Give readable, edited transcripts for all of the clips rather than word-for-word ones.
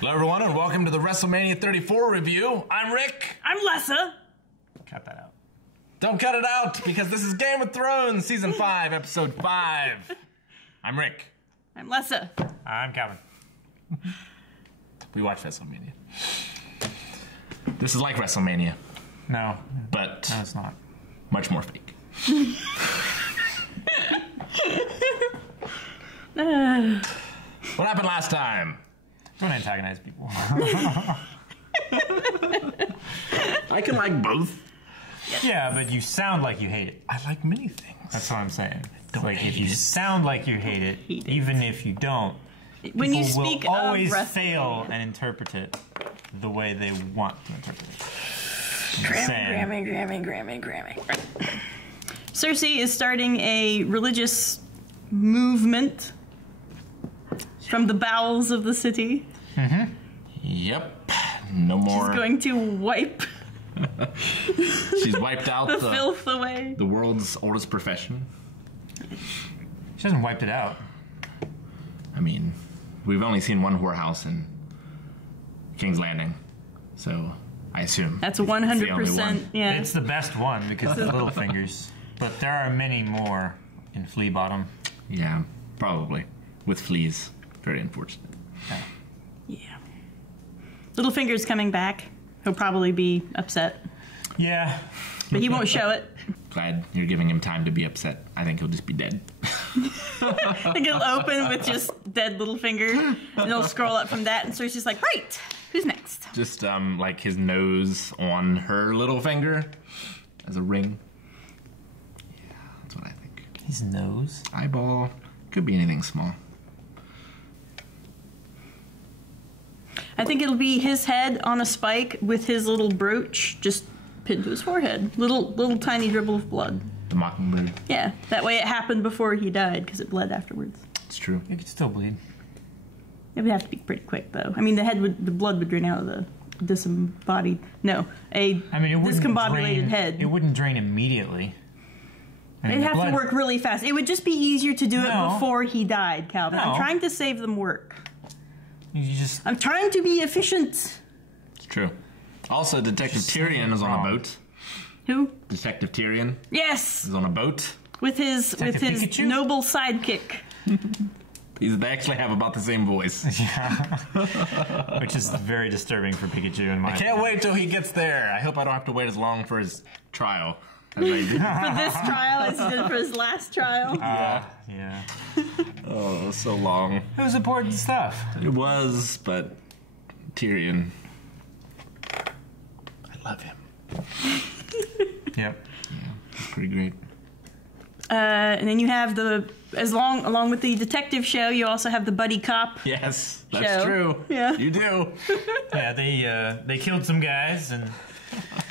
Hello everyone and welcome to the WrestleMania 34 review. I'm Rick. I'm Lessa. Cut that out. Don't cut it out because this is Game of Thrones Season 5, Episode 5. I'm Rick. I'm Lessa. I'm Calvin. We watch WrestleMania. This is like WrestleMania, No, but no, it's not. much more fake. What happened last time? Don't antagonize people. I can like both. Yeah, but you sound like you hate it. I like many things. That's what I'm saying. Don't Like, if hate you it. sound like you hate it, even if you don't, When you people speak will always of fail and interpret it the way they want to interpret it. Grammy. Cersei is starting a religious movement from the bowels of the city. Yep. No more. She's going to wipe She's wiped out the filth away. the world's oldest profession. She hasn't wiped it out. I mean, we've only seen one whorehouse in King's Landing, so I assume That's it's the only 100%. one. Yeah. It's the best one because of the little fingers. But there are many more in Flea Bottom. Yeah, probably with fleas. Very unfortunate. Yeah. Littlefinger's coming back. He'll probably be upset, Yeah. but he won't show it. Glad you're giving him time to be upset. I think he'll just be dead. I think it'll open with just dead Littlefinger, and it'll scroll up from that, and Cersei's like, right, who's next? Just like his nose on her little finger as a ring. Yeah, that's what I think. His nose. Eyeball. Could be anything small. I think it'll be his head on a spike with his little brooch just pinned to his forehead. Little tiny dribble of blood. The mockingbird. Yeah, that way it happened before he died because it bled afterwards. It's true. It could still bleed. It would have to be pretty quick though. I mean, the blood would drain out of the disembodied. No, I mean, it wouldn't discombobulated drain, head. It wouldn't drain immediately. I mean, It'd the have blood- to work really fast. It would just be easier to do it No. before he died, Calvin. I'm No. trying to save them work. You just I'm trying to be efficient. It's true. Also, Detective Tyrion is on a boat. Who? Detective Tyrion Yes, is on a boat. with his Detective Pikachu? noble sidekick. They actually have about the same voice. which is very disturbing for Pikachu in my Can't wait till he gets there. I hope I don't have to wait as long for his trial as I did. For this trial, as he did for his last trial. Yeah. Oh, it was so long. It was important stuff. It was, but Tyrion. I love him. Yep. It's pretty great. And then you have along with the detective show, you also have the buddy cop. Yes, that's Show. true. Yeah. You do. Yeah, they killed some guys and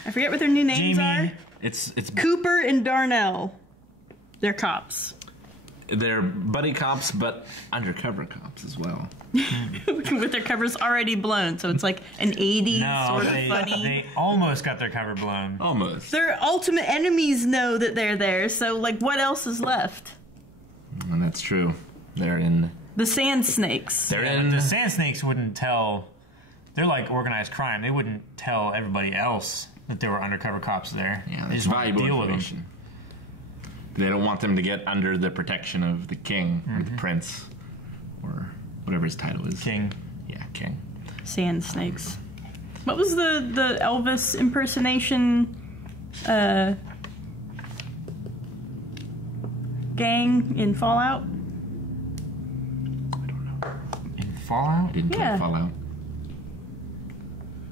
I forget what their new names Jamie. are. It's Cooper and Darnell. They're cops. they're buddy cops, but undercover cops as well. With their covers already blown, so it's like an 80s sort of funny. they almost got their cover blown. Almost. Their ultimate enemies know that they're there, so like what else is left? And that's true. They're in. The Sand Snakes. They're Yeah, in. but the Sand Snakes wouldn't tell. They're like organized crime. They wouldn't tell everybody else that there were undercover cops there. Yeah, they that's just want to valuable deal with them. information. They don't want them to get under the protection of the king or the prince or whatever his title is. King. Yeah, king. Sand Snakes. What was the Elvis impersonation gang in Fallout? In Fallout? Didn't Yeah. fall out.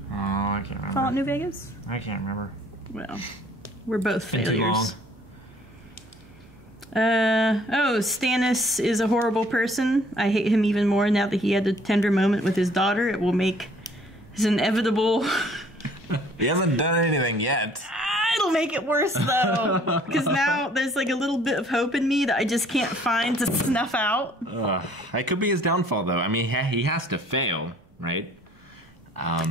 Oh, I can't remember. Fallout New Vegas? I can't remember. Well, we're both Been too failures. Stannis is a horrible person. I hate him even more now that he had a tender moment with his daughter. It will make his inevitable... He hasn't done anything yet. It'll make it worse, though. Because now there's like a little bit of hope in me that I just can't find to snuff out. It could be his downfall, though. I mean, he has to fail, right?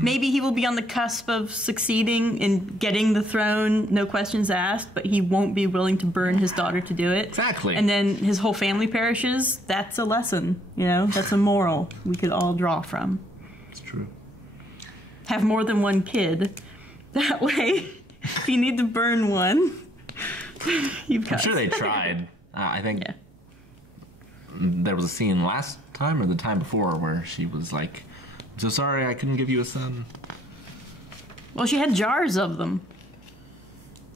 Maybe he will be on the cusp of succeeding in getting the throne, no questions asked, but he won't be willing to burn his daughter to do it. Exactly. And then his whole family perishes. That's a lesson, you know? That's a moral we could all draw from. It's true. Have more than one kid. That way, if you need to burn one, you've got... I'm sure they tried. I think there was a scene last time or the time before where she was like, "I'm so sorry I couldn't give you a son." Well, she had jars of them.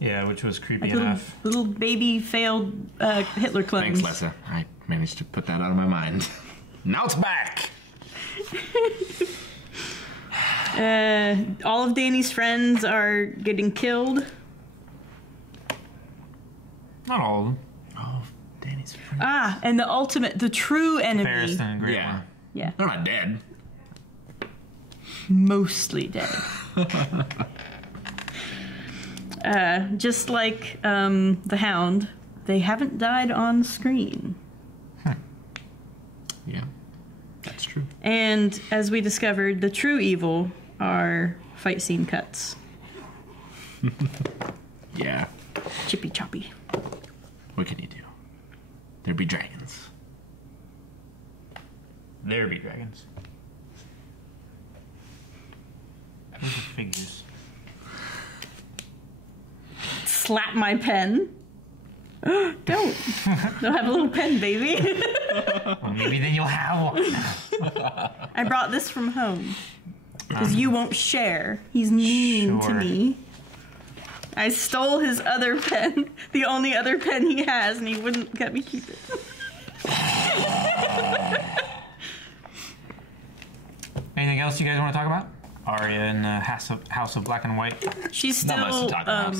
Yeah, which was creepy Like enough. little baby failed Hitler clones. Thanks, Lessa. I managed to put that out of my mind. Now it's back! All of Dany's friends are getting killed. Not all of them. Oh, Dany's friend. And the true enemy. Barristan and Grey Yeah. Worm. Yeah, They're not dead. mostly dead. Just like the Hound, they haven't died on screen. Yeah, that's true. And as we discovered, the true evil are fight scene cuts. Yeah. Chippy choppy. What can you do? There be dragons. There be dragons. Those are figures. Slap my pen. Don't have a little pen, baby. Well, maybe then you'll have one. I brought this from home. Because you won't share. He's mean to Sure. me. I stole his other pen, the only other pen he has, and he wouldn't let me keep it. Anything else you guys want to talk about? Arya in House of Black and White. She's Not much to still talk about.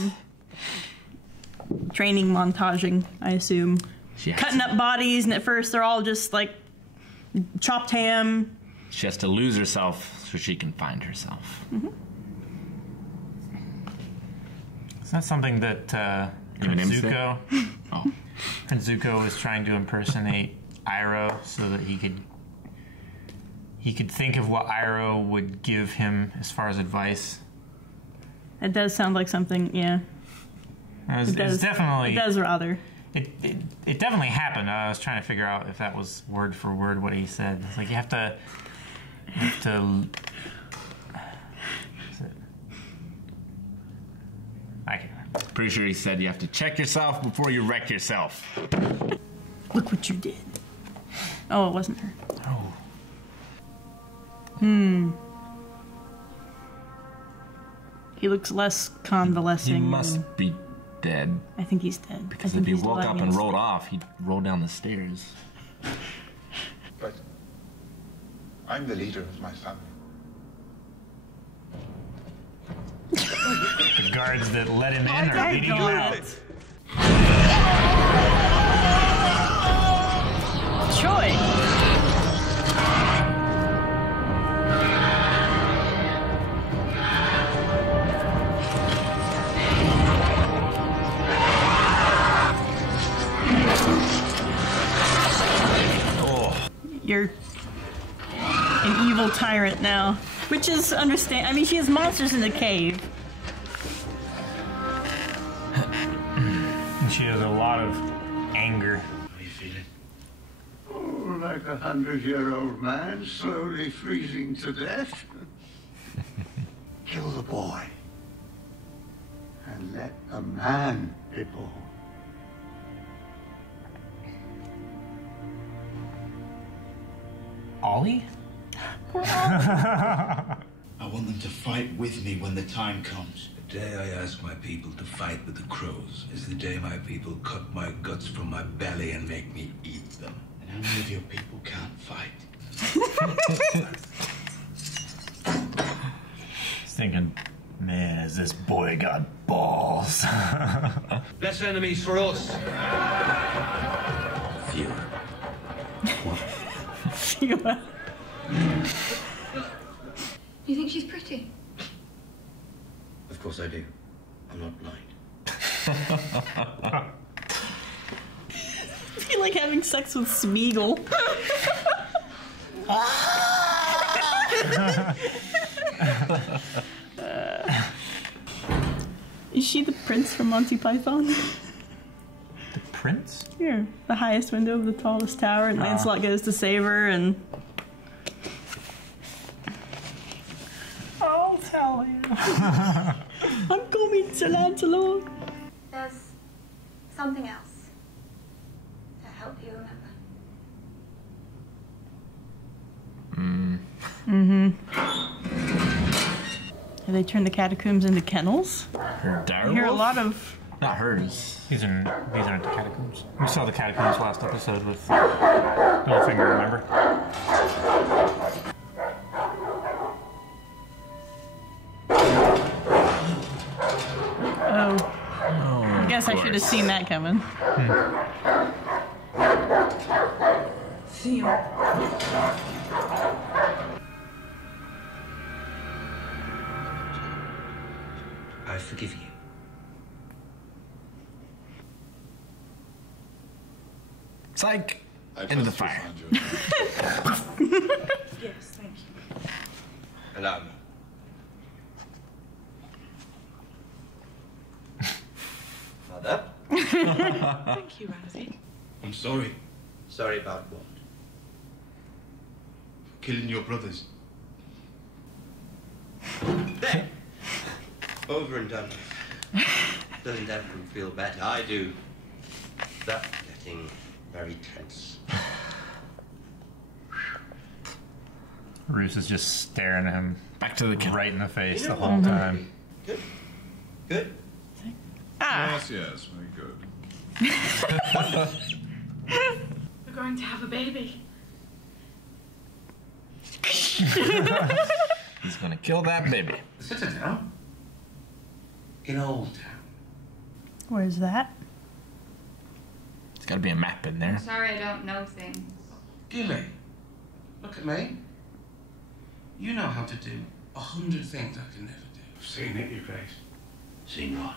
training montaging, I assume. She has Cutting up bodies, and at first they're all just like chopped ham. She has to lose herself so she can find herself. Mm-hmm. Is that something that Even Prince him say? Zuko? Oh. Prince Zuko was trying to impersonate Iroh so that he could think of what Iroh would give him as far as advice. It does sound like something, yeah. It's definitely. It does rather. It definitely happened. I was trying to figure out if that was word for word what he said. It's like you have to. I can't remember. Pretty sure he said you have to check yourself before you wreck yourself. Look what you did. Oh, it wasn't her. Oh. He looks less convalescing. He must be dead. I think he's dead. Because I think if he he's woke lying up in and his- rolled off, he'd roll down the stairs. But I'm the leader of my family. The guards that let him in are beating him out. Troy! You're an evil tyrant now. Which is I mean, she has monsters in the cave. And she has a lot of anger. How are you feeling? Oh, like a 100-year-old man slowly freezing to death. Kill the boy. And let a man be born. Ollie? I want them to fight with me when the time comes. The day I ask my people to fight with the crows is the day my people cut my guts from my belly and make me eat them. And how many of your people can't fight? He's thinking, man, has this boy got balls? Less enemies for us. Fewer. You think she's pretty? Of course I do. I'm not blind. I feel like having sex with Smeagol. Is she the prince from Monty Python? The prince? Yeah, the highest window of the tallest tower, and Lancelot goes to save her, and Hell yeah. I'm coming, Sir Lancelot. There's something else to help you remember. Have they turned the catacombs into kennels? Her I hear a lot of... Not hers. These aren't the catacombs. We saw the catacombs last episode with Littlefinger, remember? Oh. I guess I should have seen that coming. Theon. I forgive you. Psych! Into the fire. Yes, thank you. Allow me. Mother? Thank you, Ramsay. I'm sorry. Sorry about what? Killing your brothers. There. Over and done with. Doesn't everyone feel better? I do. That's getting very tense. Roose is just staring at him Back to the kennel. right in the face the whole time. Good. Good. Yes, yes, very good. We're going to have a baby. He's gonna kill that baby. The Citadel? In Old Town. Where's that? There's gotta be a map in there. Sorry, I don't know things. Gilly, look at me. You know how to do 100 things I can never do. I've seen it, Your Grace. Seen what?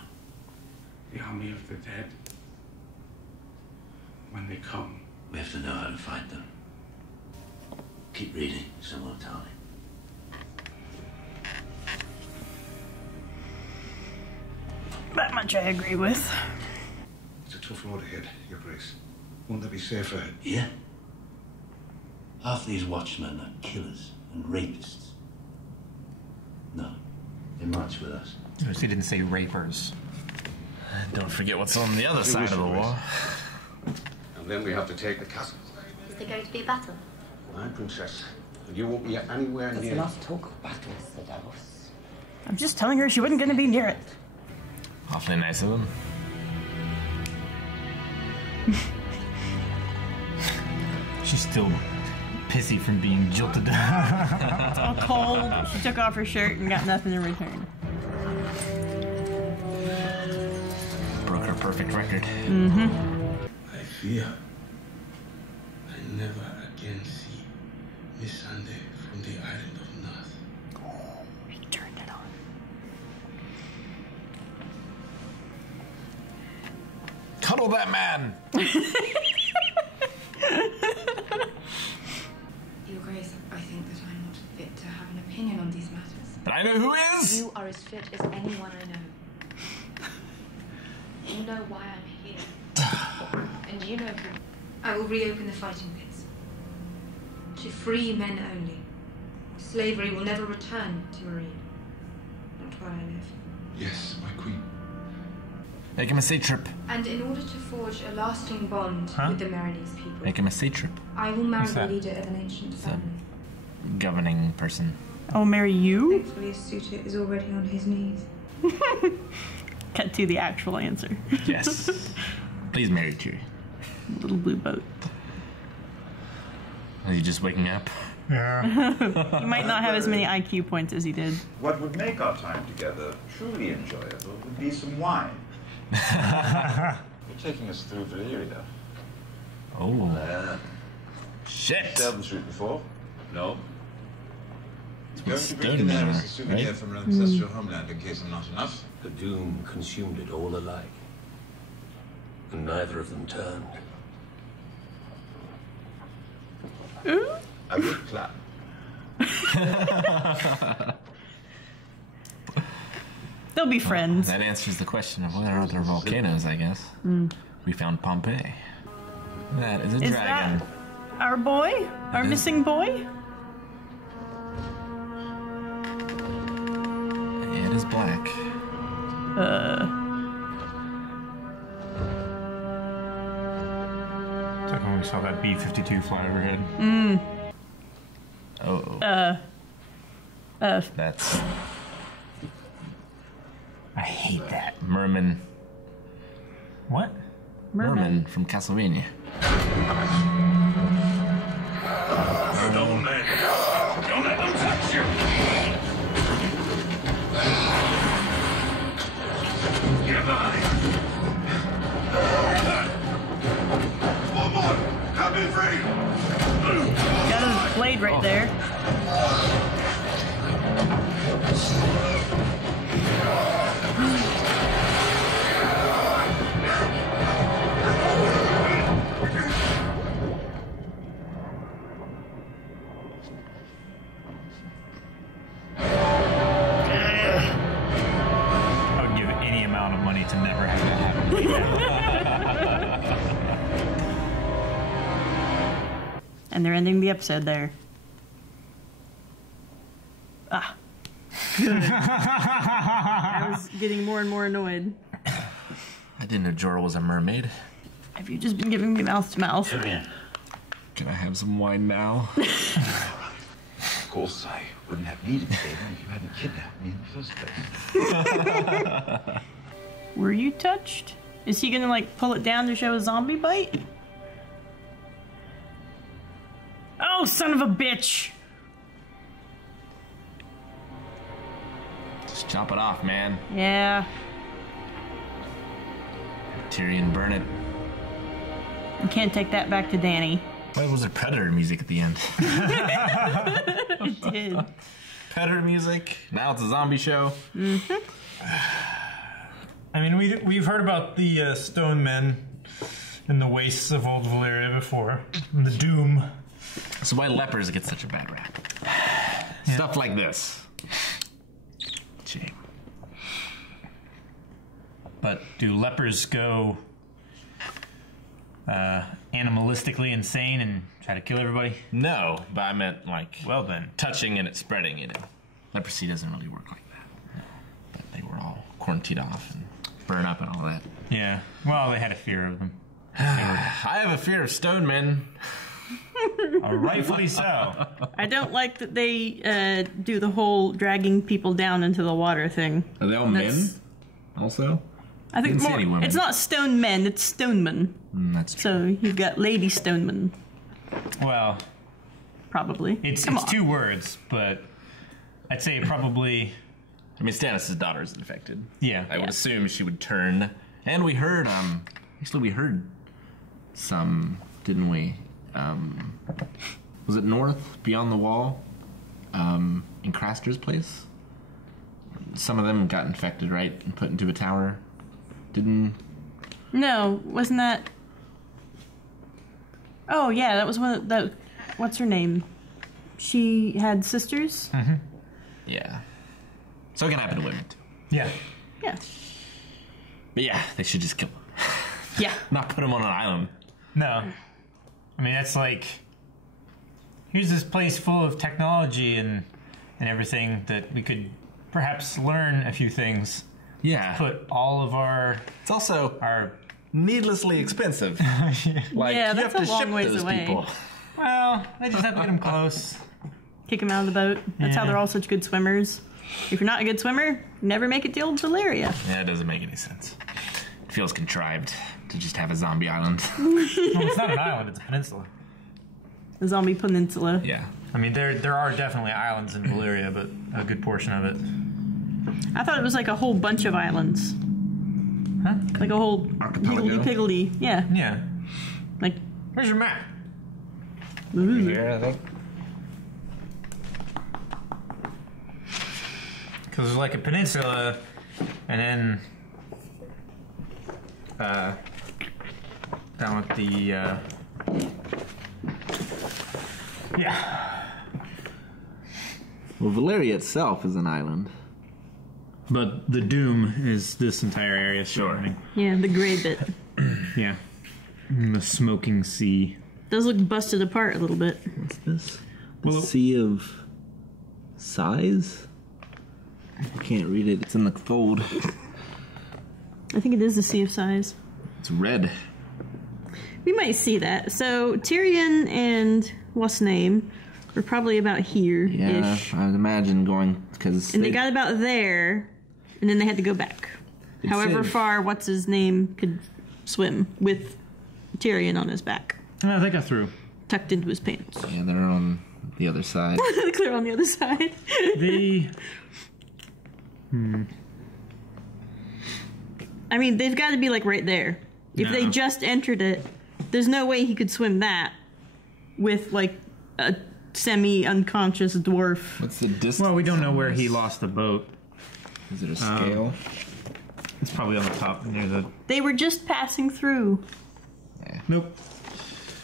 The army of the dead. When they come. We have to know how to fight them. Keep reading, someone will tell me. That much I agree with. It's a tough road ahead, Your Grace. Won't there be safer? Yeah? Half these watchmen are killers and rapists. No, they march with us. Notice he didn't say rapers. Don't forget what's on the other side of the wall. And then we have to take the castle. Is there going to be a battle? My princess, you won't be anywhere There's near. enough talk of battles, Sir Davos. I'm just telling her she wasn't going to be near it. Awfully nice of him. She's still pissy from being jilted. It's all cold. She took off her shirt and got nothing in return. Broke her perfect record. I fear I never again see Miss Sunday from the island of North. He turned it on. Cuddle that man! Your Grace, I think that I'm not fit to have an opinion on these matters. But I know who is! You are as fit as anyone I know. You know why I'm here. And you know who. I will reopen the fighting pits. To free men only. Slavery will never return to Marine. Not while I live. Yes, my queen. Make him a satrap. And in order to forge a lasting bond with the Marinese people, Make him a satrap. I will marry What's the that? leader of an ancient family. Governing person. I'll marry you? Thankfully, his suitor is already on his knees. Cut to the actual answer. Yes. Please marry Tyrion. Little blue boat. Are you just waking up? Yeah. You might not have as many IQ points as he did. What would make our time together truly enjoyable would be some wine. You're taking us through Valyria. Oh. Shit! Sailed the route before? No. Going to bring you there as a souvenir from an ancestral homeland in case I'm not enough. The doom consumed it all alike. And neither of them turned. A good plan. They'll be friends. That answers the question of whether other volcanoes, I guess. We found Pompeii. That is a Is dragon. that our boy? Our is. missing boy? is black? It's like when we saw that B-52 fly overhead. That's... I hate that. Merman. What? Merman from Castlevania. Don't let them touch you! Goodbye! One more! Cut me free! Got his blade right there. I would give any amount of money to never have that happen. And they're ending the episode there. Ah. Good. I was getting more and more annoyed. I didn't know Jorah was a mermaid. Have you just been giving me mouth to mouth? Can I have some wine now? Of course, I wouldn't have needed David if you hadn't kidnapped me in the first place. Were you touched? Is he gonna like pull it down to show a zombie bite? Oh, son of a bitch! Just chop it off, man. Yeah. Tyrion, burn it. You can't take that back to Dany. Why was there Predator music at the end? It did. Predator music. Now it's a zombie show. Mm-hmm. I mean, we've heard about the stone men in the wastes of old Valyria before. And the doom. So why lepers get such a bad rap? Yeah. Stuff like this. Shame. But do lepers go animalistically insane and try to kill everybody? No, but I meant like, well then, touching and it spreading, you know. Leprosy doesn't really work like that. But they were all quarantined off and burn up and all that. Yeah, well, they had a fear of them. I have a fear of stone men. Rightfully so. I don't like that they do the whole dragging people down into the water thing. Are they all men? Also? I think more. It's not stone men, it's stonemen. That's true. So you've got lady stonemen. Well, probably. It's two words, but I'd say probably. I mean, Stannis' daughter is infected. Yeah. I would assume she would turn. And we heard, actually we heard some, didn't we? Was it north, beyond the wall, in Craster's place? Some of them got infected, right? And put into a tower. Didn't... No, wasn't that... Oh, yeah, that was one of the... What's her name? She had sisters? Mm-hmm. Yeah. So it can happen to women, too. Yeah. Yeah. But yeah, they should just kill them. Yeah. Not put them on an island. No. I mean, that's like... Here's this place full of technology and everything that we could perhaps learn a few things. Yeah. Put all of our... It's also... our needlessly expensive. Like, yeah, you that's have to a long ship ways those away. people. Well, they just have to get them close. Kick them out of the boat. That's how they're all such good swimmers. If you're not a good swimmer, never make it to old Valyria. Yeah, it doesn't make any sense. It feels contrived to just have a zombie island. Well, it's not an island, it's a peninsula. The zombie peninsula. Yeah. I mean, there are definitely islands in Valyria, but a good portion of it. I thought it was like a whole bunch of islands. Huh? Like a whole higgledy-piggledy. Yeah. Yeah. Like... Where's your map? Here, I think. Because there's like a peninsula, and then down at the yeah. Well, Valyria itself is an island. But the Doom is this entire area surrounding. Yeah, the gray bit. Yeah. The smoking sea. Does look busted apart a little bit. What's this? The Sea of Sighs? I can't read it. It's in the fold. I think it is the Sea of Sighs. It's red. We might see that. So Tyrion and what's name were probably about here-ish. Yeah, I would imagine going because and they got about there, and then they had to go back. However far what's his name could swim with Tyrion on his back. No, they got through. Tucked into his pants. Yeah, they're on the other side. Clear on the other side. I mean, they've got to be like right there. If they just entered it, there's no way he could swim that with like a semi-unconscious dwarf. What's the distance? Well, we don't know where he lost the boat. Is it a scale? It's probably on the top near the... They were just passing through. Yeah. Nope.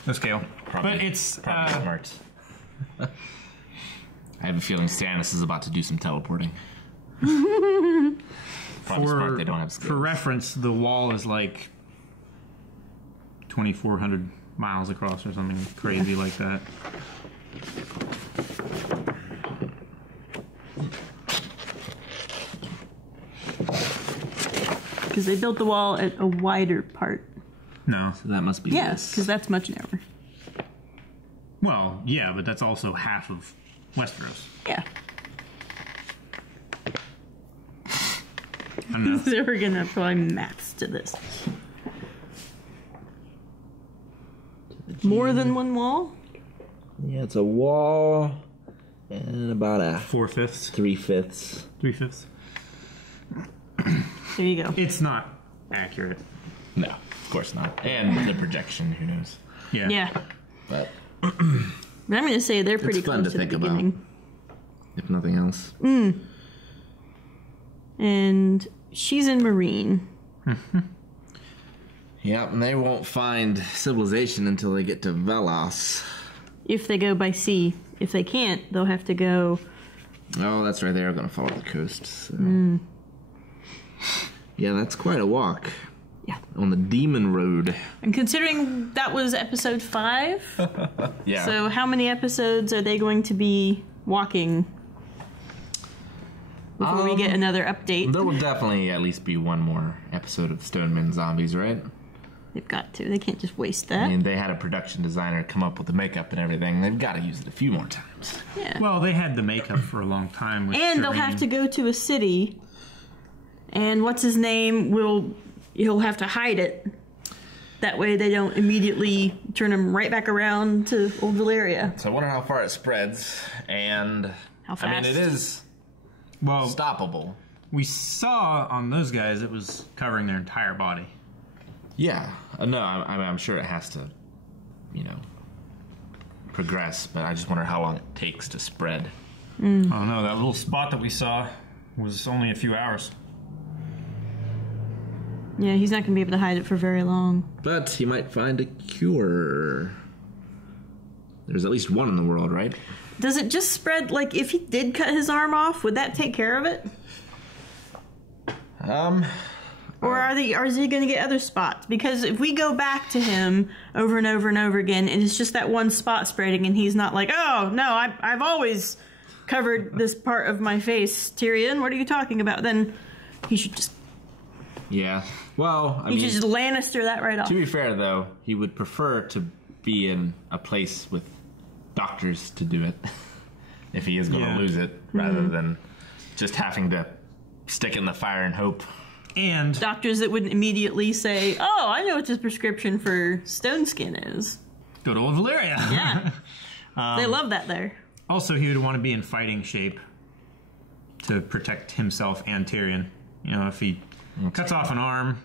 No scale. Probably, but it's... probably smart. I have a feeling Stannis is about to do some teleporting. Probably smart they don't have scales. For reference, the wall is like 2,400 miles across or something crazy like that. Because they built the wall at a wider part. No. So that must be Yes, because that's much narrower. Well, yeah, but that's also half of Westeros. Yeah. I don't know. They're going to apply maths to this. More than one wall? Yeah, it's a wall and about a 4/5. 3/5. 3/5. There you go. It's not accurate. No, of course not. And the projection, who knows? Yeah. Yeah. But But I'm going to say they're pretty it's fun close to to the think beginning. about, if nothing else. And she's in Marine. Yep, and they won't find civilization until they get to Velos. If they go by sea. If they can't, they'll have to go... Oh, that's right. They are going to follow the coast. So. Yeah, that's quite a walk. Yeah. On the Demon Road. And considering that was episode 5, Yeah. so how many episodes are they going to be walking before we get another update? There will definitely at least be one more episode of Stoneman Zombies, right? They've got to. They can't just waste that. I mean, they had a production designer come up with the makeup and everything. They've got to use it a few more times. Yeah. Well, they had the makeup for a long time. With And they'll have to go to a city, and what's his name he'll have to hide it. That way they don't immediately turn him right back around to Old Valyria. So I wonder how far it spreads, and How I mean, fast? it is stoppable. We saw on those guys it was covering their entire body. Yeah, no, I'm sure it has to, progress, but I just wonder how long it takes to spread. I don't know, that little spot that we saw was only a few hours. Yeah, he's not going to be able to hide it for very long. But he might find a cure. There's at least one in the world, right? Does it just spread, like, if he did cut his arm off, would that take care of it? Or is he going to get other spots? Because if we go back to him over and over and over again, and it's just that one spot spreading, and he's not like, oh, no, I've always covered this part of my face, Tyrion, what are you talking about? Then he should just... Yeah. Well, I mean... He should just Lannister that right off. To be fair, though, he would prefer to be in a place with doctors to do it, if he is going to lose it, rather than just having to stick it in the fire and hope. And doctors that wouldn't immediately say, oh, I know what his prescription for stone skin is. Go to Old Valyria. Yeah. They love that there. Also, he would want to be in fighting shape to protect himself and Tyrion. If he cuts off an arm,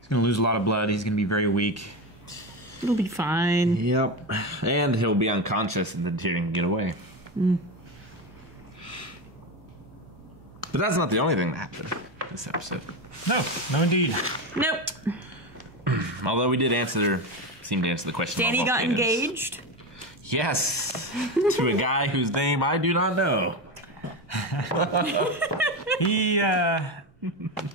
he's going to lose a lot of blood. He's going to be very weak. It'll be fine. Yep. And he'll be unconscious and then Tyrion can get away. But that's not the only thing that happened this episode. No, indeed. Nope. Although we did seem to answer the question. Danny got engaged? Yes. To a guy whose name I do not know.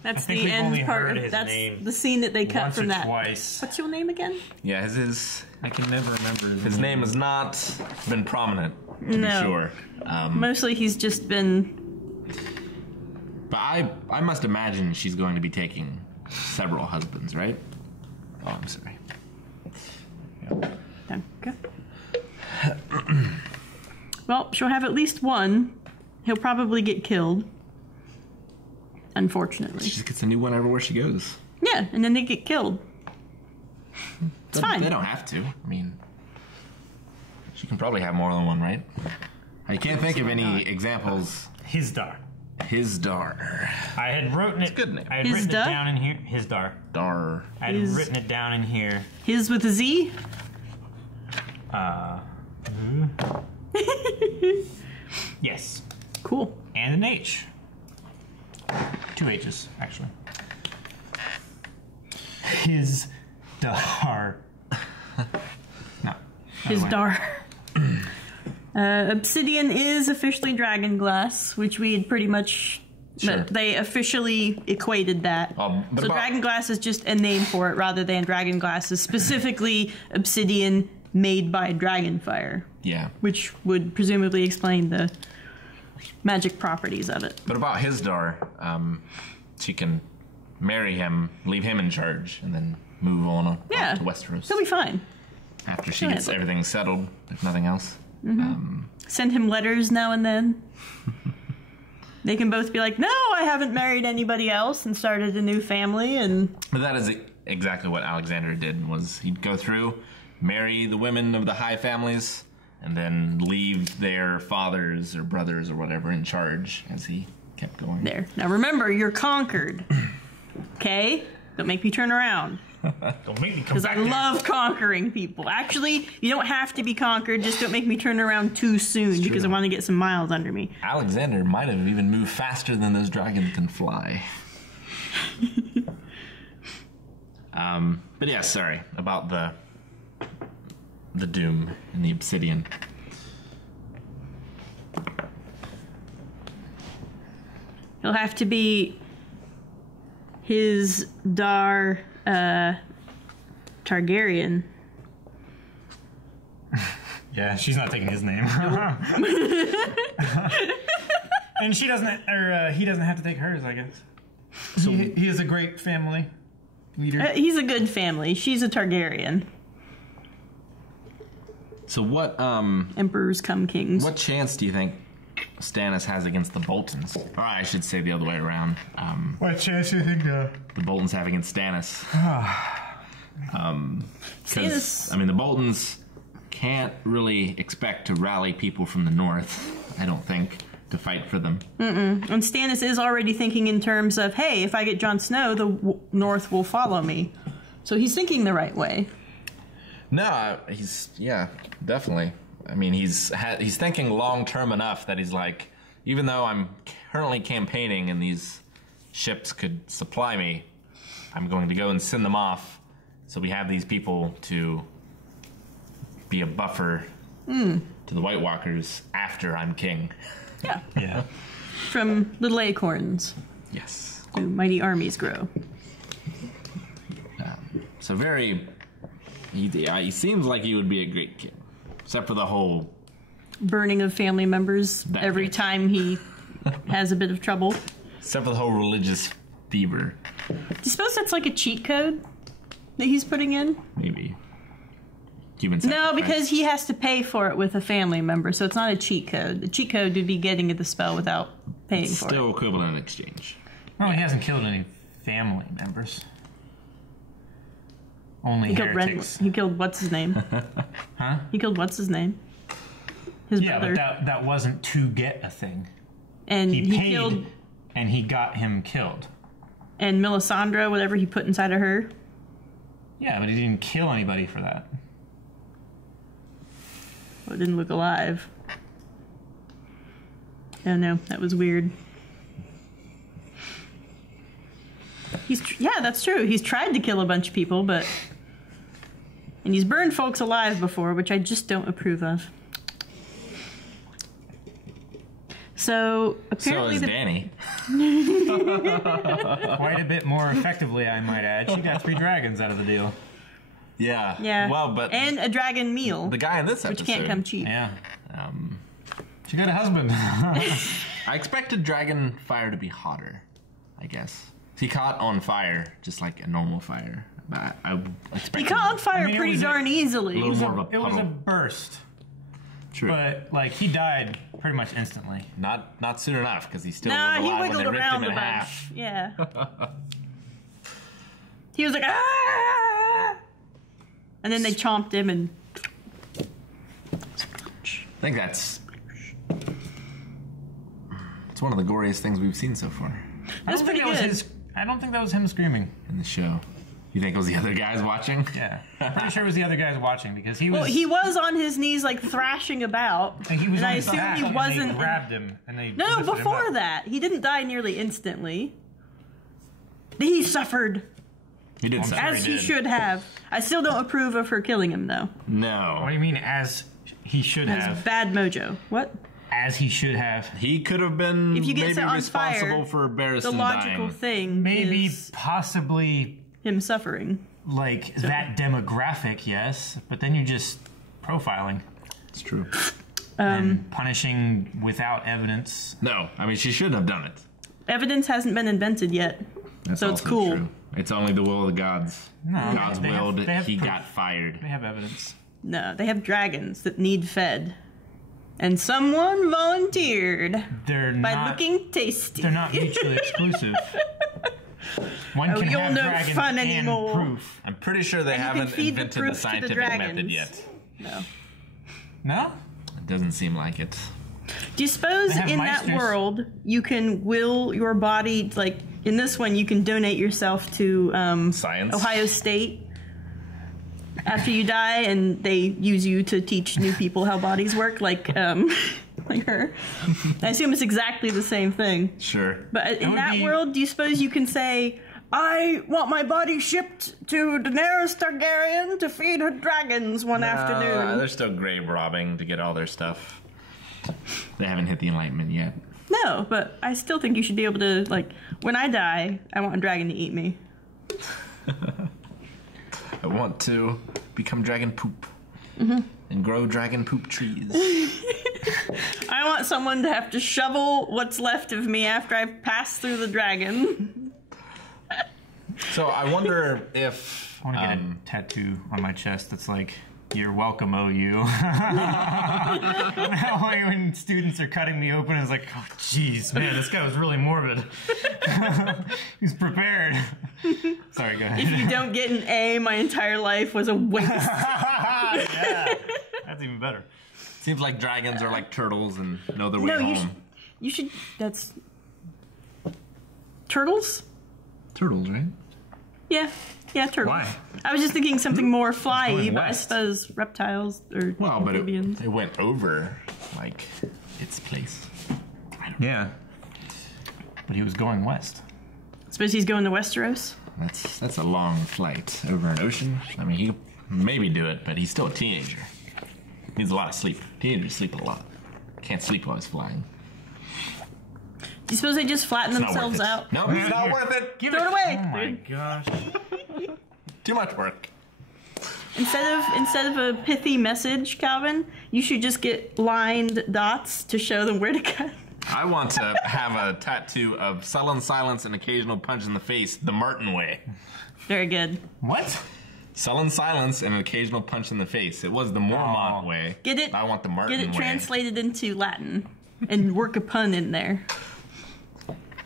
That's the end part of that's the scene that they cut from that. Twice. What's your name again? Yeah, I can never remember his name has not been prominent, to be sure. Mostly he's just been But I must imagine she's going to be taking several husbands, right? Oh, I'm sorry. Okay. Well, she'll have at least one. He'll probably get killed. Unfortunately. She just gets a new one everywhere she goes. Yeah, and then they get killed. It's fine. They don't have to. I mean, she can probably have more than one, right? I can't think of any examples. Hisdar. Hisdar. I had written it. Good name. I had written it down in here. Hisdar. Dar. I had written it down in here. His with a Z? Yes. Cool. And an H. 2 H's, actually. Hisdar. No. Hisdar. Obsidian is officially dragon glass, which we had pretty much... Sure. They officially equated that. So dragon glass is just a name for it rather than dragon glass is specifically obsidian made by dragon fire. Yeah. Which would presumably explain the magic properties of it. But about Hisdar, she can marry him, leave him in charge, and then move on off to Westeros. He'll be fine. After she gets everything settled, if nothing else. Send him letters now and then. They can both be like, no, I haven't married anybody else and started a new family. But that is exactly what Alexander did, was he'd go through, marry the women of the high families, and then leave their fathers or brothers or whatever in charge as he kept going. There. Now remember, you're conquered. Okay? Don't make me turn around. Don't make me come back. Because I love conquering people. Actually, you don't have to be conquered. Just don't make me turn around too soon because I want to get some miles under me. Alexander might have even moved faster than those dragons can fly. But yeah, sorry about the doom and the obsidian. He'll have to be his Dar Targaryen. Yeah, she's not taking his name. And she doesn't, or he doesn't have to take hers, I guess. So he is a great family leader. He's a good family. She's a Targaryen. So what, Emperors come kings. What chance do you think Stannis has against the Boltons? Or I should say the other way around. What chance do you think the Boltons have against Stannis? Because, I mean, the Boltons can't really expect to rally people from the north, I don't think, to fight for them. And Stannis is already thinking in terms of, hey, if I get Jon Snow, the north will follow me. So he's thinking the right way. No, yeah, definitely. I mean, he's thinking long-term enough that he's like, even though I'm currently campaigning and these ships could supply me, I'm going to go and send them off so we have these people to be a buffer to the White Walkers after I'm king. Yeah. Yeah. From little acorns. Yes. Do mighty armies grow. So he seems like he would be a great king. Except for the whole burning of family members every time he has a bit of trouble. Except for the whole religious fever. Do you suppose that's like a cheat code that he's putting in? Maybe. Human sacrifice. No, because he has to pay for it with a family member, so it's not a cheat code. The cheat code would be getting the spell without paying for it. Still equivalent in exchange. Well, he hasn't killed any family members. Only heretics. He killed what's his name? Huh? He killed what's his name? His brother. But that wasn't to get a thing. And he paid, killed. And he got him killed. And Melisandre, whatever he put inside of her. Yeah, but he didn't kill anybody for that. Well, it didn't look alive. Oh no, that was weird. Yeah, that's true. He's tried to kill a bunch of people, but... And he's burned folks alive before, which I just don't approve of. So, apparently... So is Dany. Quite a bit more effectively, I might add. She got 3 dragons out of the deal. Yeah. Yeah. Well, but... And a dragon meal. The guy in this episode... Which can't come cheap. Yeah. She got a husband. I expected dragon fire to be hotter, I guess. He caught on fire, just like a normal fire. But I expected... He caught on fire pretty darn easily. It was a burst. True. But, like, he died pretty much instantly. Not soon enough, because he still was Nah, alive he when wiggled they ripped around him a in bunch. half. Yeah. He was like, ah! And then they chomped him and... I think it's one of the goriest things we've seen so far. That's pretty good. I don't think that was him screaming. In the show. You think it was the other guys watching? Yeah. I'm pretty sure it was the other guys watching because he was... Well, he was on his knees, like, thrashing about. And he was and on I his assume back, he wasn't... And they grabbed him and they No, lifted him before up. that. He didn't die nearly instantly. He suffered. He did suffer. As he should have. I still don't approve of her killing him, though. No. What do you mean, as he should That's have? bad mojo. What? As he should have. He could have been If you get maybe set on responsible fire, for Barristan the logical dying. thing Maybe, is possibly... him suffering. Like, that demographic, yes. But then you're just profiling. It's true. And punishing without evidence. No, I mean, she shouldn't have done it. Evidence hasn't been invented yet. That's so it's also cool. True. It's only the will of the gods. No, God's they have- willed they have he proof. got fired. They have evidence. No, they have dragons that need fed. And someone volunteered They're by not, looking tasty. They're not mutually exclusive. One can you'll have no dragons fun and anymore. proof. I'm pretty sure they And you can haven't feed the invented the proof to the scientific dragons. method yet. No. No? It doesn't seem like it. Do you suppose They have in that Meisters. world you can will your body, like in this one, you can donate yourself to Science. Ohio State after you die, and they use you to teach new people how bodies work, like her. I assume it's exactly the same thing. Sure. But in would that be- world, do you suppose you can say, I want my body shipped to Daenerys Targaryen to feed her dragons one afternoon? They're still grave robbing to get all their stuff. They haven't hit the Enlightenment yet. No, but I still think you should be able to, like, when I die, I want a dragon to eat me. I want to become dragon poop. And grow dragon poop trees. I want someone to have to shovel what's left of me after I've passed through the dragon. So I wonder if... I want to get a tattoo on my chest that's like, you're welcome, OU. When students are cutting me open, it's like, oh, jeez, man, this guy was really morbid. He's prepared. Sorry, go ahead. If you don't get an A, my entire life was a waste. Yeah, that's even better. Seems like dragons are like turtles and know their way No, home. you should, that's... Turtles? Turtles, right? Yeah, turtles. Why? I was just thinking something more fly-y, going but I west. suppose reptiles or Well, but amphibians. it went over, like, its place. Yeah. But he was going west. Suppose he's going to Westeros? That's a long flight over an ocean. I mean, he could maybe do it, but he's still a teenager. Needs a lot of sleep. Teenagers sleep a lot. Can't sleep while he's flying. Do you suppose they just flatten It's not themselves worth it. out? No, it's not worth it. Give Throw it away. Oh my gosh. Too much work. Instead of a pithy message, Calvin, you should just get lined dots to show them where to cut. I want to have a tattoo of sullen silence and occasional punch in the face, the Martin way. Very good. What? Sullen silence and an occasional punch in the face. It was the Mormont way. Get it? I want the Martin Get it way. translated into Latin and work a pun in there.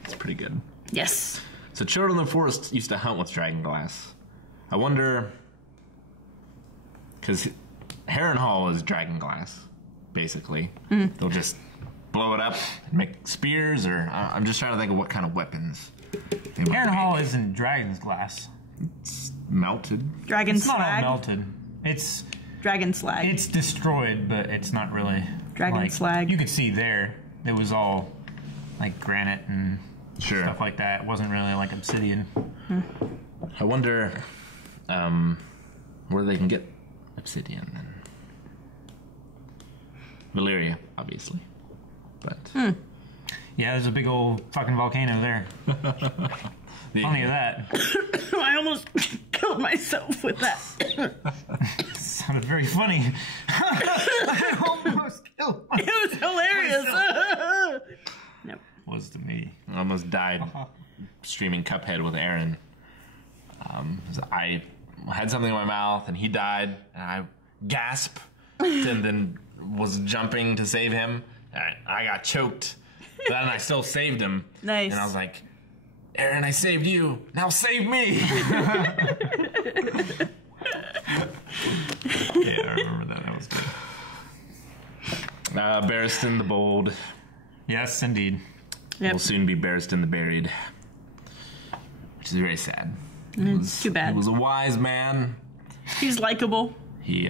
It's pretty good. Yes. So children of the forest used to hunt with dragonglass. I wonder, because Harrenhal is dragonglass, basically. They'll just blow it up and make spears, or I'm just trying to think of what kind of weapons. Harrenhal isn't dragon's glass. It's melted. Dragon It's not all slag. melted. It's Dragon slag. it's destroyed, but it's not really. Dragon like, slag. You could see there, it was all like granite and Sure. stuff like that. It wasn't really like obsidian. I wonder where they can get obsidian and Valyria, obviously. But Yeah, there's a big old fucking volcano there. Funny of that. I almost killed myself with that. Sounded very funny. I almost killed myself. It was hilarious. No. was to me. I almost died streaming Cuphead with Aaron. I had something in my mouth and he died, and I gasped and then was jumping to save him. I got choked. Then I still saved him. Nice. And I was like, Aaron, I saved you. Now save me. Yeah, I remember that. That was good. Barristan the Bold. Yes, indeed. Yep. Will soon be Barristan the Buried. Which is very sad. It's too bad. He was a wise man. He's likable. He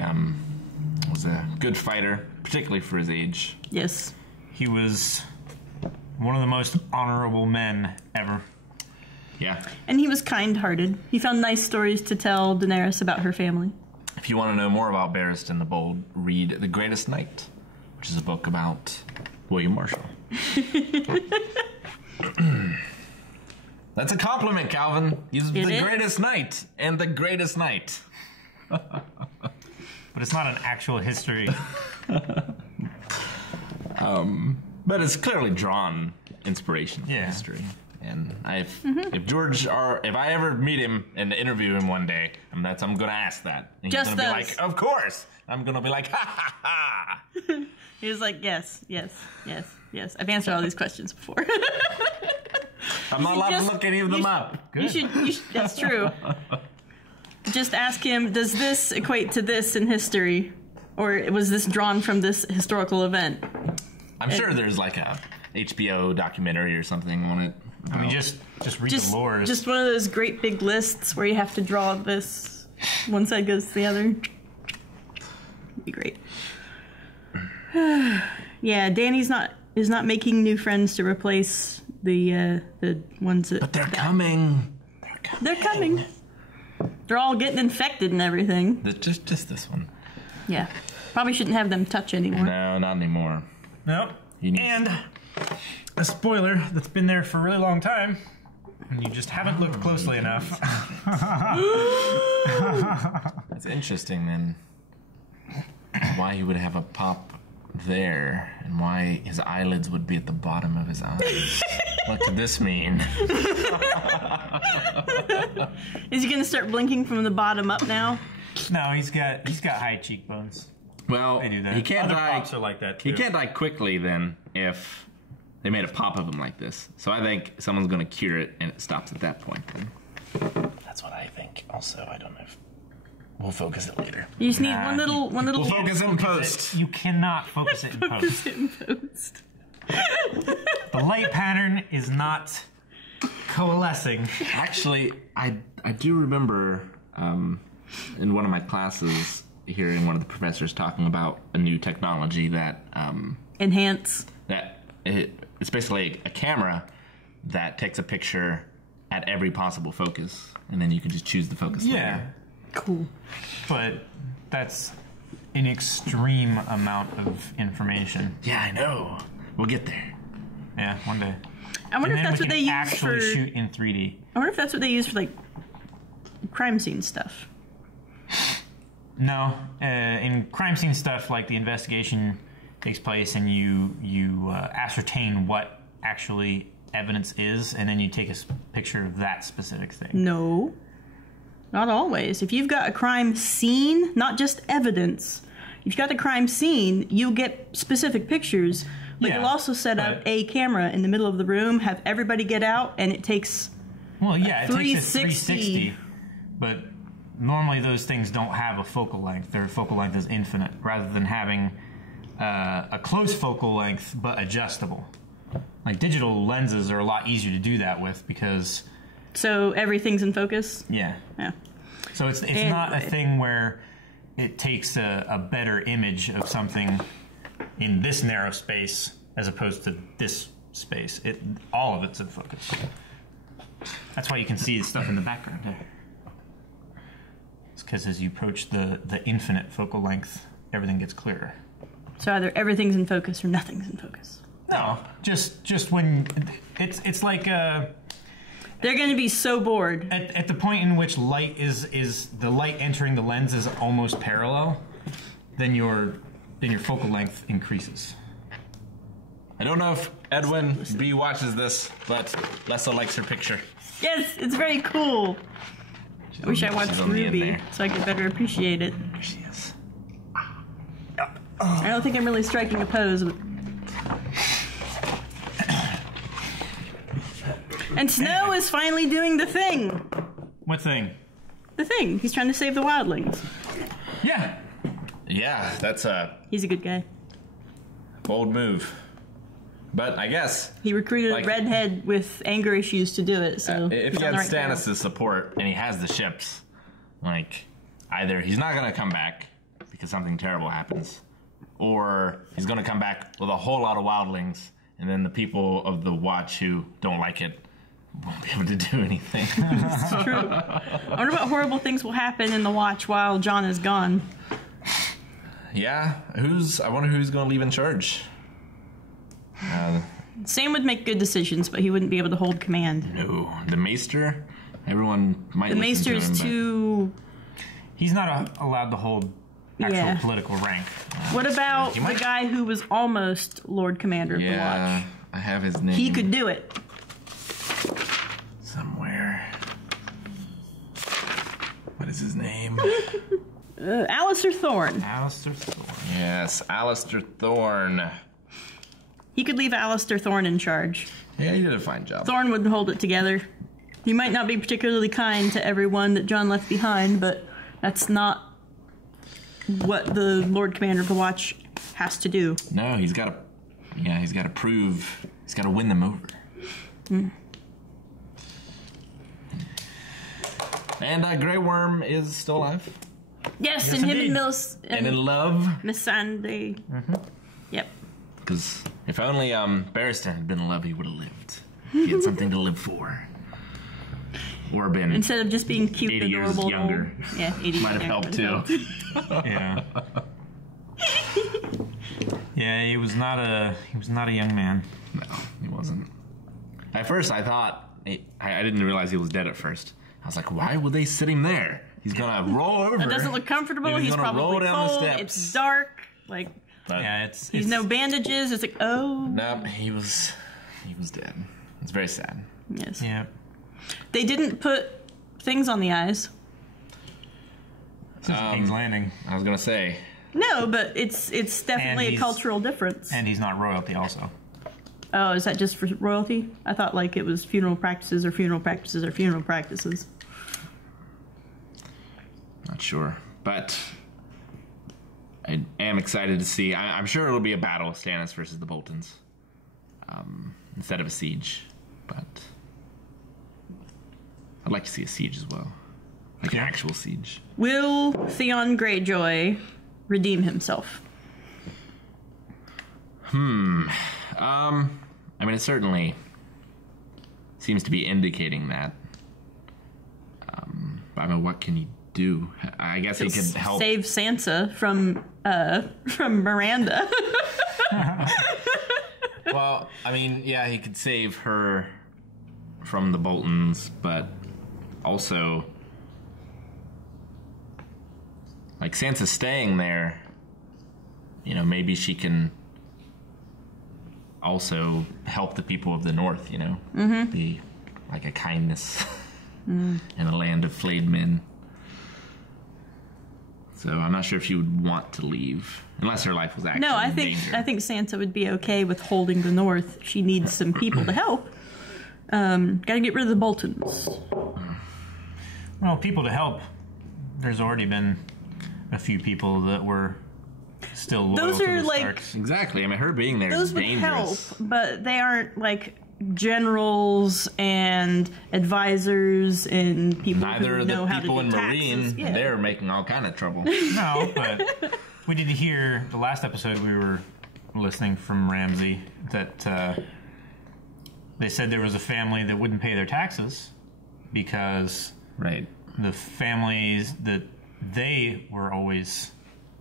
was a good fighter, particularly for his age. Yes. He was one of the most honorable men ever. Yeah. And he was kind-hearted. He found nice stories to tell Daenerys about her family. If you want to know more about Barristan the Bold, read The Greatest Knight, which is a book about William Marshall. That's a compliment, Calvin. He's the greatest knight and the greatest knight. But it's not an actual history. But it's clearly drawn inspiration from history. And if I ever meet him and interview him one day, I'm going to ask that. And he's going to be like, of course. I'm going to be like, ha ha ha. He was like, yes. I've answered all these questions before. I'm not allowed to look any of them up. Good. You should, that's true. Just ask him, does this equate to this in history? Or was this drawn from this historical event? I'm sure there's like a HBO documentary or something on it. I mean, just read the lore. Just one of those great big lists where you have to draw this. One side goes to the other. It'd be great. Yeah, Dany's is not making new friends to replace the ones that. But they're coming. They're coming. They're all getting infected and everything. Just this one. Yeah, probably shouldn't have them touch anymore. No, not anymore. Nope. And a spoiler that's been there for a really long time, and you just haven't looked closely enough. That's interesting, then. Why he would have a pop there, and why his eyelids would be at the bottom of his eyes. What could this mean? Is he gonna start blinking from the bottom up now? No, he's got high cheekbones. Well, they do that. He can't Other die. props are like that too. He can't die quickly then if they made a pop of him like this. So I think someone's going to cure it, and it stops at that point. Then that's what I think. Also, I don't know if we'll focus it later. You just need one little. We'll focus it in post. You cannot focus it in post. The light pattern is not coalescing. Actually, I do remember in one of my classes hearing one of the professors talking about a new technology that enhance. That it's basically a camera that takes a picture at every possible focus, and then you can just choose the focus. Yeah, later. Cool. But that's an extreme amount of information. Yeah, I know. We'll get there. Yeah, one day. I wonder if that's what they use actually for shoot in 3D. I wonder if that's what they use for like crime scene stuff. No, in crime scene stuff, like the investigation takes place, and you ascertain what actually evidence is, and then you take a picture of that specific thing. No, not always. If you've got a crime scene, not just evidence, if you've got a crime scene, you get specific pictures, but you'll also set up a camera in the middle of the room, have everybody get out, and it takes it takes a 360. But normally those things don't have a focal length. Their focal length is infinite, rather than having a close focal length but adjustable. Like digital lenses are a lot easier to do that with because... So everything's in focus? Yeah. So it's not a thing where it takes a better image of something in this narrow space as opposed to this space. All of it's in focus. That's why you can see the stuff in the background there. It's because as you approach the infinite focal length, everything gets clearer. So either everything's in focus or nothing's in focus. No, just when it's like they're going to be so bored at the point in which light is the light entering the lens is almost parallel, then your focal length increases. I don't know if Edwin B watches this, but Lessa likes her picture. Yes, it's very cool. I wish I watched Ruby so I could better appreciate it. There she is. I don't think I'm really striking a pose. And Snow is finally doing the thing. What thing? The thing. He's trying to save the wildlings. Yeah. Yeah, that's a He's a good guy. bold move. But I guess he recruited a redhead with anger issues to do it. So if he had Stannis' support and he has the ships, like either he's not gonna come back because something terrible happens, or he's gonna come back with a whole lot of wildlings, and then the people of the Watch who don't like it won't be able to do anything. It's true. I wonder what horrible things will happen in the Watch while Jon is gone. Yeah, I wonder who's gonna leave in charge. Sam would make good decisions, but he wouldn't be able to hold command. No, the Maester. Everyone might. The Maester's too. He's not allowed to hold actual political rank. What about the guy who was almost Lord Commander of the Watch? I have his name. He could do it. Somewhere. What is his name? Alistair Thorne. Alistair Thorne. Yes, Alistair Thorne. He could leave Alistair Thorne in charge. Yeah, he did a fine job. Thorne would hold it together. He might not be particularly kind to everyone that Jon left behind, but that's not what the Lord Commander of the Watch has to do. No, he's got to prove, he's got to win them over. Mm. And Grey Worm is still alive. Yes, and him and Mills and in love. Miss Sunday. Mm-hmm. Yep. Because if only Barristan had been in love, he would have lived. He had something to live for. Or been instead of just being cute, 80 adorable, years younger. Yeah, 80 might have helped too. Yeah. Yeah, he was not a young man. No, he wasn't. At first, I thought I didn't realize he was dead at first. I was like, why would they sit him there? He's gonna roll over. That doesn't look comfortable. He's probably roll down cold. the steps. It's dark. Like, he's no bandages. It's like, oh. No, he was dead. It's very sad. Yes. Yeah. They didn't put things on the eyes. King's Landing. I was gonna say. No, but it's definitely a cultural difference. And he's not royalty also. Oh, is that just for royalty? I thought like it was funeral practices or funeral practices or funeral practices. Not sure, but I am excited to see. I'm sure it'll be a battle, Stannis versus the Boltons, instead of a siege. But I'd like to see a siege as well, like an actual siege. Will Theon Greyjoy redeem himself? I mean, it certainly seems to be indicating that. But I mean, what can he do? I guess he could help save Sansa from Miranda. Well, I mean, yeah, he could save her from the Boltons, but also, like, Sansa's staying there. You know, maybe she can also help the people of the North, you know? Mm-hmm. Be like a kindness in a land of flayed men. So I'm not sure if she would want to leave, unless her life was actually No, I in think danger. I think Sansa would be okay with holding the North. She needs some people to help. Gotta get rid of the Boltons. Well, people to help. There's already been a few people that were still loyal Those to are the like Starks. Exactly. I mean, her being there those is would dangerous. help, but they aren't like generals and advisors and people Neither who are know the how to people do in taxes. Marine. Yeah. They're making all kind of trouble. No, but we did hear the last episode we were listening from Ramsay that they said there was a family that wouldn't pay their taxes because the families that they were always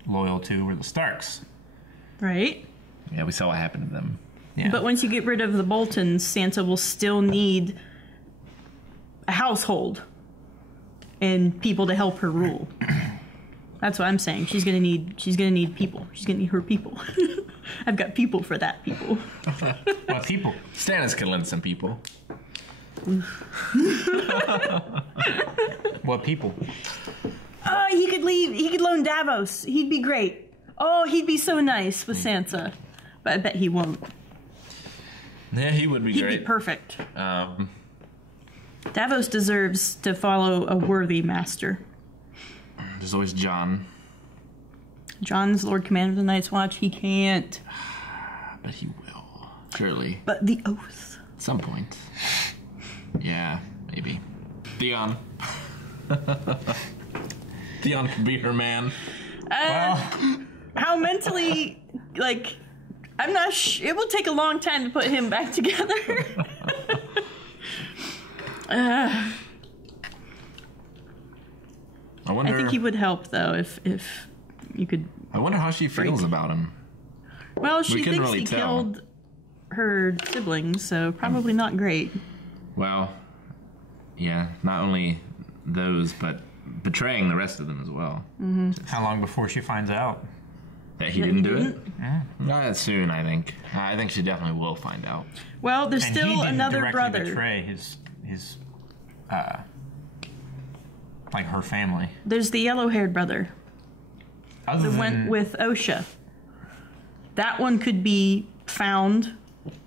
loyal to were the Starks. Right. Yeah, we saw what happened to them. Yeah. But once you get rid of the Boltons, Sansa will still need a household and people to help her rule. That's what I'm saying. She's gonna need people. She's gonna need her people. I've got people for that people. What people? Stannis can lend some people. What people? He could leave. He could loan Davos. He'd be great. Oh, he'd be so nice with Sansa. But I bet he won't. Yeah, he would be great. He'd be perfect. Davos deserves to follow a worthy master. There's always Jon. Jon's Lord Commander of the Night's Watch. He can't. But he will. Surely. But the oath. At some point. Yeah, maybe. Theon. Theon could be her man. How mentally, like, I'm not sure. It will take a long time to put him back together. I wonder. I think he would help, though, if you could. I wonder how she feels about him. Well, she thinks really he tell. killed her siblings, so probably not great. Well, yeah, not only those, but betraying the rest of them as well. Mm-hmm. How long before she finds out that he didn't do it? Not soon, I think. I think she definitely will find out. Well, there's still another brother. Betray his like her family. There's the yellow-haired brother. Other than went with Osha. That one could be found,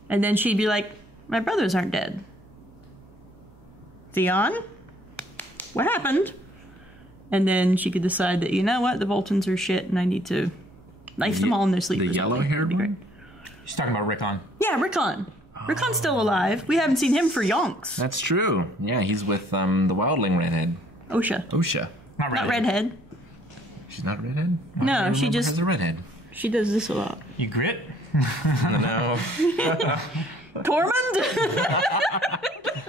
and then she'd be like, "My brothers aren't dead." Theon, what happened? And then she could decide that, you know what, the Boltons are shit, and I need to knife them all in their sleep. The yellow-haired one? She's talking about Rickon. Yeah, Rickon. Rickon's still alive. We haven't seen him for yonks. That's true. Yeah, he's with the wildling redhead. Osha. Not redhead. She's not redhead? No, she just has a redhead. She does this a lot. You grit? No. Tormund?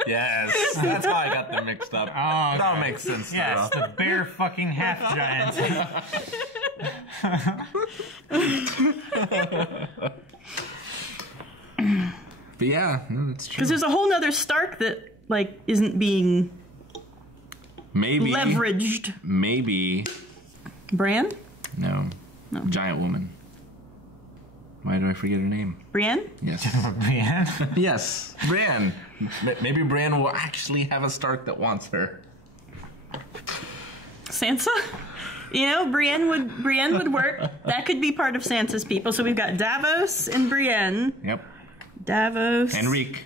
Yes, that's how I got them mixed up. Oh, that makes sense. Yes, the bear fucking half giant. But yeah, no, that's true. Because there's a whole nother Stark that, like, isn't being leveraged. Maybe. Bran? No. Giant woman. Why do I forget her name? Brienne? Yes. Brienne? Yes, Bran. Maybe Bran will actually have a Stark that wants her. Sansa? You know, Brienne would work. That could be part of Sansa's people. So we've got Davos and Brienne. Yep. Davos. And Reek.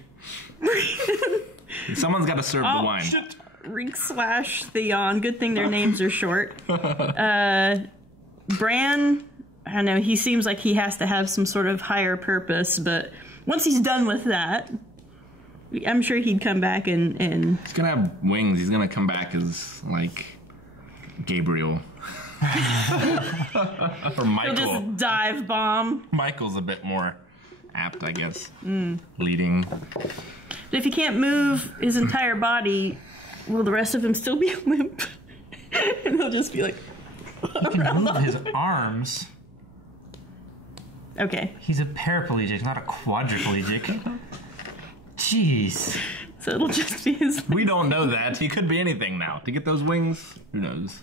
Someone's got to serve the wine. Shit. Reek / Theon. Good thing their names are short. Bran, I don't know, he seems like he has to have some sort of higher purpose, but once he's done with that, I'm sure he'd come back and... He's gonna have wings. He's gonna come back as, like, Gabriel. Or Michael. He'll just dive bomb. Michael's a bit more apt, I guess. Leading. But if he can't move his entire body, will the rest of him still be limp? And he'll just be like... He can move his arms. Okay. He's a paraplegic, not a quadriplegic. Jeez. So it'll just be his... We don't know that. He could be anything now. To get those wings, who knows?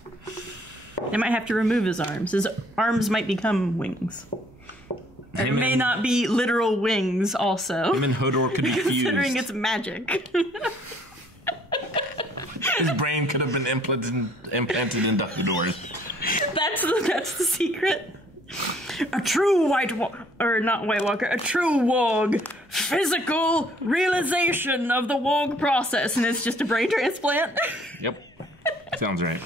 They might have to remove his arms. His arms might become wings. It may not be literal wings also. Him and Hodor could be fused. Considering it's magic. His brain could have been implanted into Hodor's. That's the secret. A true a true warg. Physical realization of the warg process, and it's just a brain transplant. Yep. Sounds right.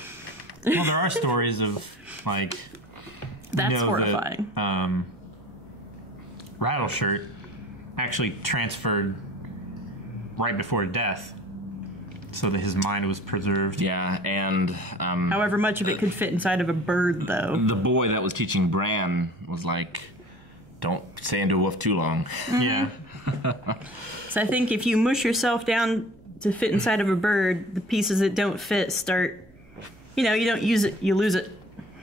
Well, there are stories of, like... That's horrifying. That, Rattleshirt actually transferred right before death, so that his mind was preserved. Yeah, and... however much of it could fit inside of a bird, though. The boy that was teaching Bran was like, don't stay into a wolf too long. Mm-hmm. Yeah. So I think if you mush yourself down to fit inside of a bird, the pieces that don't fit start... You know, you don't use it, you lose it.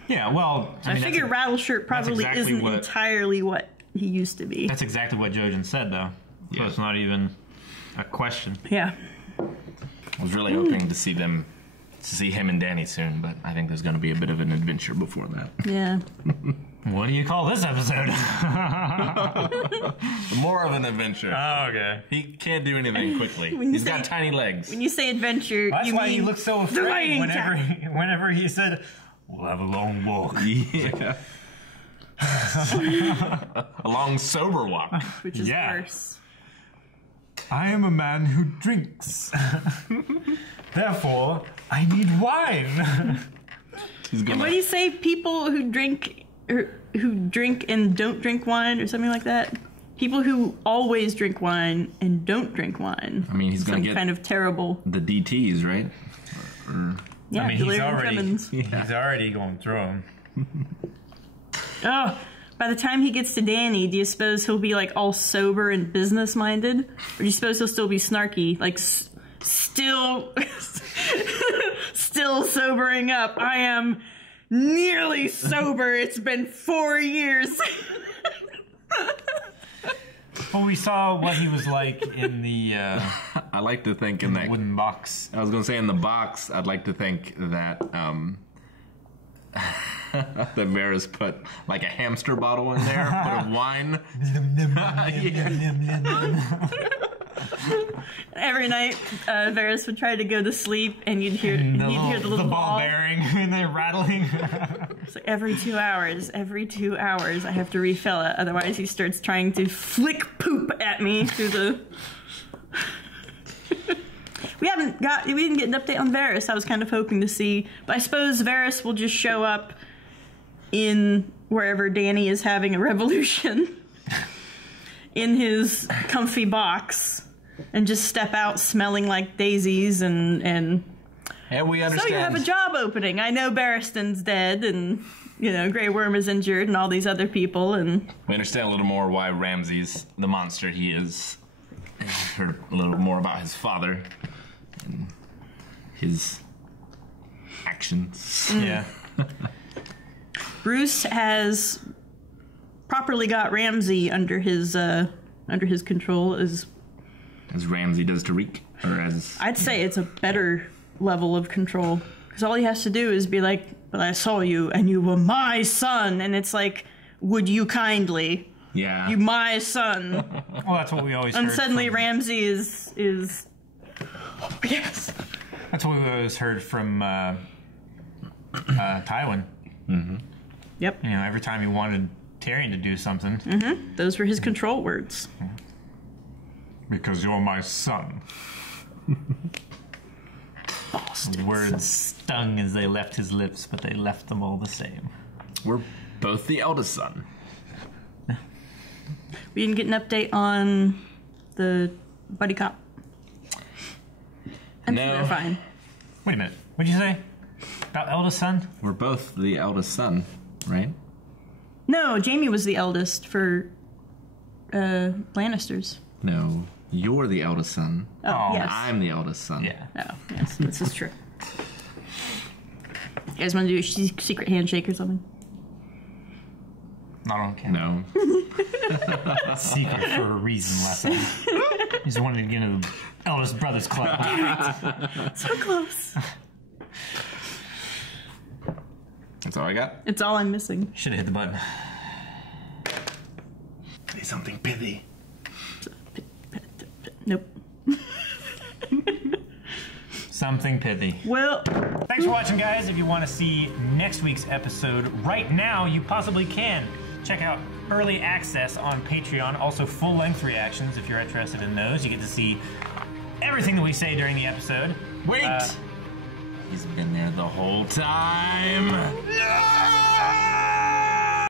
Yeah, well... I figure Rattleshirt probably isn't entirely what he used to be. That's exactly what Jojen said, though. So it's not even a question. Yeah. I was really hoping to see them see him and Dany soon, but I think there's going to be a bit of an adventure before that. Yeah. What do you call this episode? More of an adventure. Oh, okay. He can't do anything quickly. He's got tiny legs. When you say adventure, that's you why mean he looked so afraid whenever he said, "We'll have a long walk." Yeah. A long sober walk. Which is worse. I am a man who drinks. Therefore, I need wine. And what do you say? People who drink and don't drink wine, or something like that. People who always drink wine and don't drink wine. I mean, he's going to get kind of terrible the DTs, right? Yeah, I mean, he's already going through them. Oh, by the time he gets to Dany, do you suppose he'll be like all sober and business minded, or do you suppose he'll still be snarky, like still sobering up? I am nearly sober. It's been 4 years. Well, we saw what he was like in the. I like to think in that wooden box. I was going to say in the box. I'd like to think that that Varys put like a hamster bottle in there, put a wine. Every night, Varys would try to go to sleep, and you'd hear the little ball bearing and they're rattling. It's like every 2 hours, I have to refill it. Otherwise, he starts trying to flick poop at me through the. We didn't get an update on Varys. I was kind of hoping to see, but I suppose Varys will just show up in wherever Dany is having a revolution in his comfy box and just step out smelling like daisies and we understand. So you have a job opening. I know Barristan's dead and Grey Worm is injured and all these other people, and we understand a little more why Ramsay's the monster he is. Heard a little more about his father and his actions. Yeah. Bruce has properly got Ramsay under his control as Ramsay does to Reek, or as I'd say it's a better level of control, because all he has to do is be like, "But I saw you, and you were my son," and it's like, "Would you kindly?" Yeah. You my son. Well, that's what we always and heard. And suddenly Ramsay is yes. That's what we always heard from Tywin. Mm-hmm. Yep. Every time he wanted Tyrion to do something. Mm-hmm. Those were his control words. Because you're my son. The words stung as they left his lips, but they left them all the same. We're both the eldest son. We didn't get an update on the buddy cop. I'm sure they're fine. Wait a minute. What'd you say? About eldest son? We're both the eldest son, right? No, Jaime was the eldest for Lannisters. No, you're the eldest son. Oh, yes. I'm the eldest son. Yeah. Oh, yes, this is true. You guys want to do a secret handshake or something? Not on camera. No. Secret for a reason, Lessa. He's wanting to get into the eldest brothers club. So close. That's all I got. It's all I'm missing. Should have hit the button. Say something pithy. Nope. Something pithy. Well, thanks for watching, guys. If you want to see next week's episode right now, you possibly can. Check out early access on Patreon. Also, full-length reactions if you're interested in those. You get to see everything that we say during the episode. Wait! He's been there the whole time.